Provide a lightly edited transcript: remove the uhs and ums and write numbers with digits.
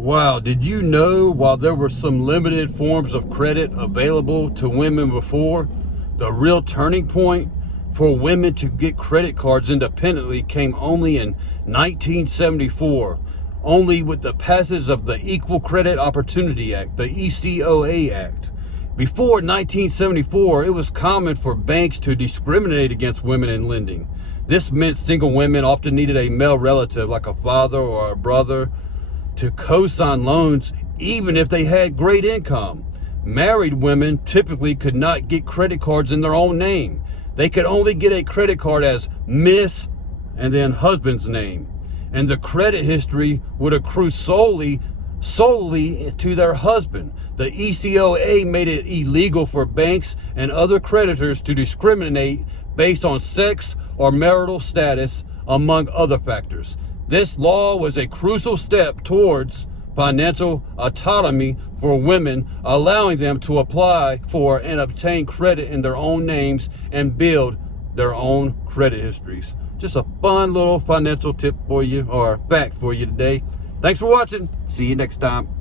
Wow, did you know while there were some limited forms of credit available to women before, the real turning point for women to get credit cards independently came only in 1974, only with the passage of the Equal Credit Opportunity Act, the ECOA Act. Before 1974, it was common for banks to discriminate against women in lending. This meant single women often needed a male relative like a father or a brother to co-sign loans even if they had great income. Married women typically could not get credit cards in their own name. They could only get a credit card as Miss and then husband's name. And the credit history would accrue solely to their husband. The ECOA made it illegal for banks and other creditors to discriminate based on sex or marital status, among other factors. This law was a crucial step towards financial autonomy for women, allowing them to apply for and obtain credit in their own names and build their own credit histories. Just a fun little financial tip for you, or fact for you today. Thanks for watching. See you next time.